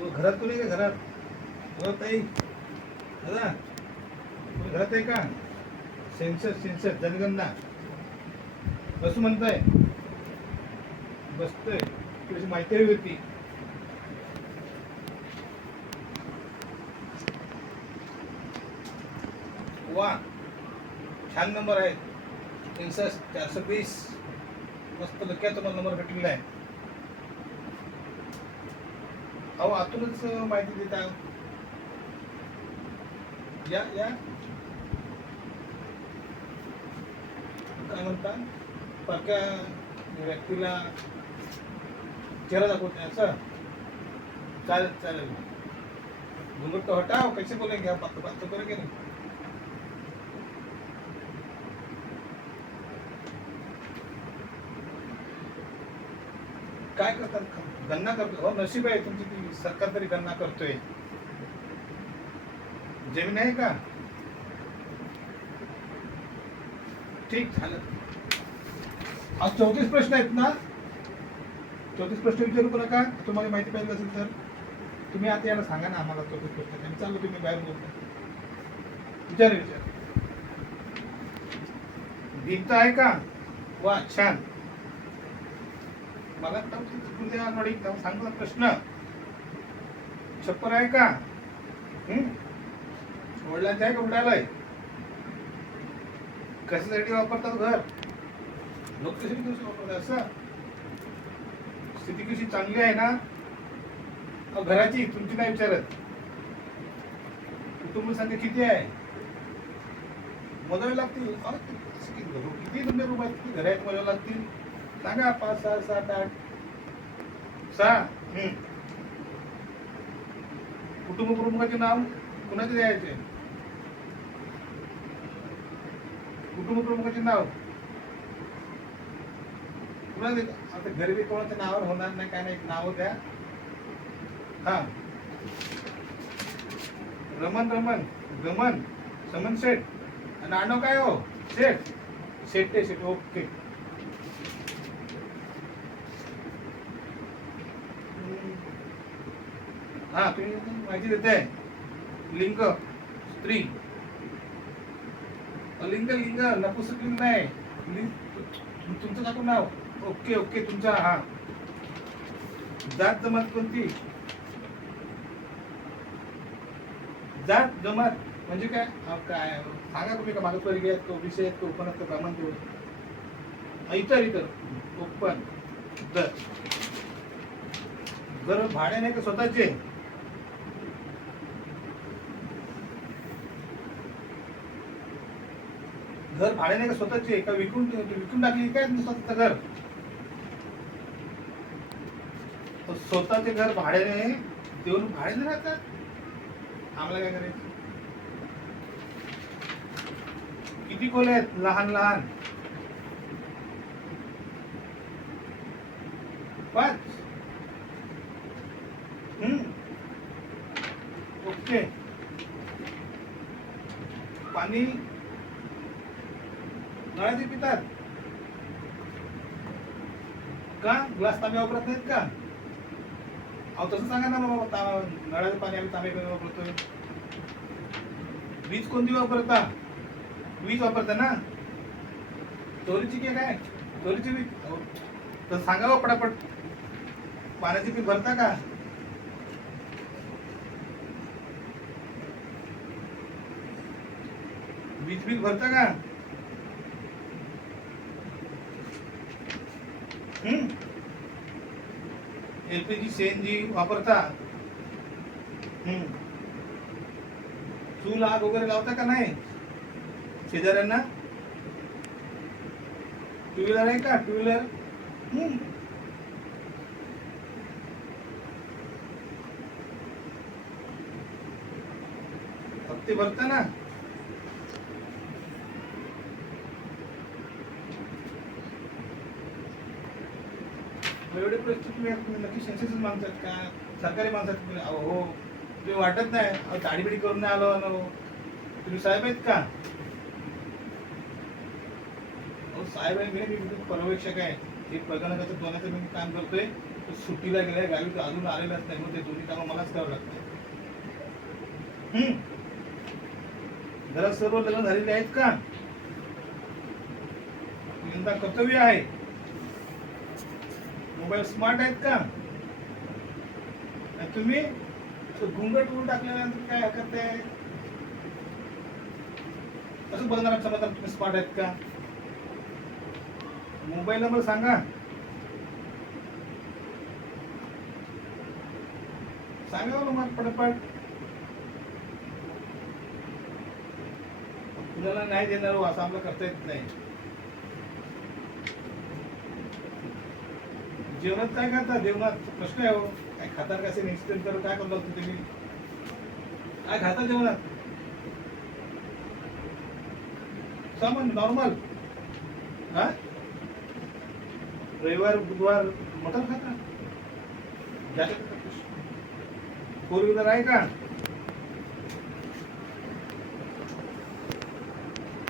तो घरात कोणी का घरात? हो ताई दादा, तुम्ही घरात आहे का? सेन्सस सेन्सस जनगणना कसं म्हणताय? बसतोय थोडीशी माहिती हवी होती. वा, छान नंबर आहे. सेन्सस 420. मस्त नक्की तुम्हाला नंबर भेटलेला आहे. अहो आतूनच माहिती देता. या या काय म्हणता, परक्या व्यक्तीला चेहरा दाखवते असं? चालेल चालेल. घूंघट को हटाओ, कैसे बोलेंगे आप? बात तो करेंगे नहीं. काय करतात? गणना करतो. हो, नशीब आहे तुमची, ती सरकार तरी गणना करतोय. जमीन आहे का? ठीक झालं. आज 34 प्रश्न आहेत ना? 34 प्रश्न विचारू नका. तुम्हाला माहिती पाहिजे असेल तर तुम्ही आता याला सांगा ना आम्हाला 34 प्रश्न. आणि चालू तुम्ही बाहेर बोलता. विचार विचार. दीप्त आहे का? वा छान. मला सांग मला प्रश्न. छप्पर आहे का? वडिलांचं आहे का उडालाय? कशासाठी वापरतात घर? लोक कशासाठी वापरतात असं? स्थिती कशी चांगली आहे ना घराची? तुमची नाही विचारत. कुटुंब संख्या किती आहे? मोजावे लागतील. किती तुमच्या रूम आहेत? किती घर आहेत मोजावे लागतील? सांगा. 5 6 7 8 6. कुटुंब प्रमुखाचे नाव कुणाचे द्यायचे? कुटुंब प्रमुखाचे नाव कुणाचे? आता गरीबी कोणाच्या नावावर होणार नाही, काय नाही. नाव द्या. हा, रमन रमन गमन समन शेठ. आणि आडनाव काय हो? शेठ. शेट्टे शेठ. ओके. हा, तुम्ही माहिती देताय. लिंग स्त्री. लिंग लिंग नपुसकलिंग नाही. तुमचं टाकून नाव. Okay okay. तुमचा हा जात जमात कोणती? जात जमात म्हणजे काय? काय सांगा तुम्ही. का मागासवर्गीय आहेत, ओबीसी आहेत, ओपन आहेत, ब्राह्मण तेवढं? इतर इतर ओपन. घर भाडे नाही का स्वतःचे? घर भाडे नाही का स्वतःचे? का विकून विकून टाकली काय स्वतःचं घर? स्वतःचे घर भाड्याने देऊन भाड्याने राहतात. आम्हाला काय करायचं? किती खोल्या आहेत? लहान लहान 5. ओके. पाणी नळाचे पितात का? ग्लास तांबे वापरत नाहीत का? अहो तसं सांगा ना बाबा. नळाचं पाणी आम्ही तांबे वापरतोय. वीज कोणती वापरता? वीज वापरता ना? चोरीची की काय? चोरीची वीज तर सांगा पटापट. पाण्याची बिल भरता का? वीज बिल भरता का? एलपीजी सीएनजी वापरता? चूल आग वगैरे लावता का नाही शेजाऱ्यांना? टू व्हीलर आहे का? टू व्हीलर हप्ते भरता ना? एवढे प्रश्न तुम्ही नक्की सेन्सेस मागतात का? सरकारी माणसात? हो, तुम्ही वाटत नाही. दाढीबिडी करून नाही आलो. तुम्ही साहेब आहेत का? साहेब आहे मी पर्यवेक्षक आहे. हे प्रकरणाचं दोन्हाचं मी काम करतोय. तो सुट्टीला गेलाय गावी, तर अजून आलेलाच नाही, मग ते दोन्ही कामं मलाच करावं लागतं. घरात सर्व लग्न झालेले आहेत का? यंदा कर्तव्य आहे. मोबाईल स्मार्ट आहेत का? आणि तुम्ही घुंगट करून टाकल्यानंतर काय हरकत आहे? असं बघणार समजणार तुम्ही स्मार्ट आहेत का? मोबाईल नंबर सांगा. सांगा मला पटपट. कुणाला नाही देणार हो, असं आम्हाला करता येत नाही. जेवणात काय खाता? जेवणात प्रश्न आहे हो. काय खाता कसे निश्चित तर काय करू लागतो तुम्ही? काय खाता जेवणात? सामान नॉर्मल. हा, रविवार बुधवार मटण खाता? फोर व्हीलर आहे का?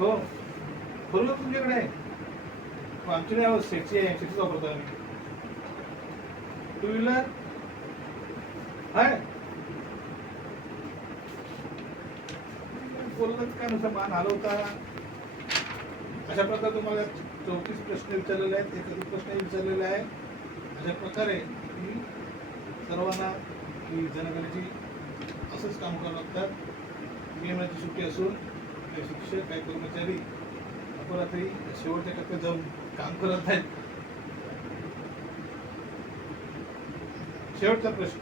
हो, फोर व्हीलर तुमच्याकडे आहे? आमच्याकडे आहे, सेटची आहे, सेटच वापरतो आम्ही. टू व्हीलर आहे? बोलत का नुसतं मान हलवता? अशा प्रकारे तुम्हाला 34 प्रश्न विचारलेले आहेत, 31 प्रश्न विचारलेले आहे. अशा प्रकारे सर्वांना ही जनगणनेची असंच काम करावं लागतात. मे महिन्याची सुट्टी असून काही शिक्षक काही कर्मचारी अपरात्री शेवटच्या टप्प्यात जाऊन काम करत आहेत. शेवटचा प्रश्न,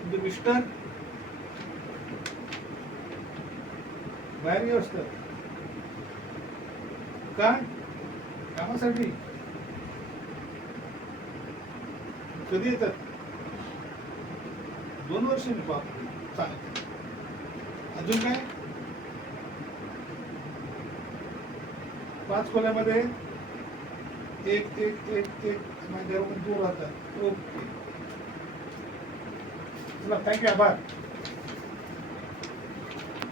तुमचे मिस्टर बाहेर येऊ असतात का? कामासाठी? कधी येतात? 2 वर्ष मी बाप चांगलं. अजून काय? 5 खोल्यामध्ये एक एक एक एक माझ्या घरातून दूर राहतात. ओके, चला, थँक्यू, आभार.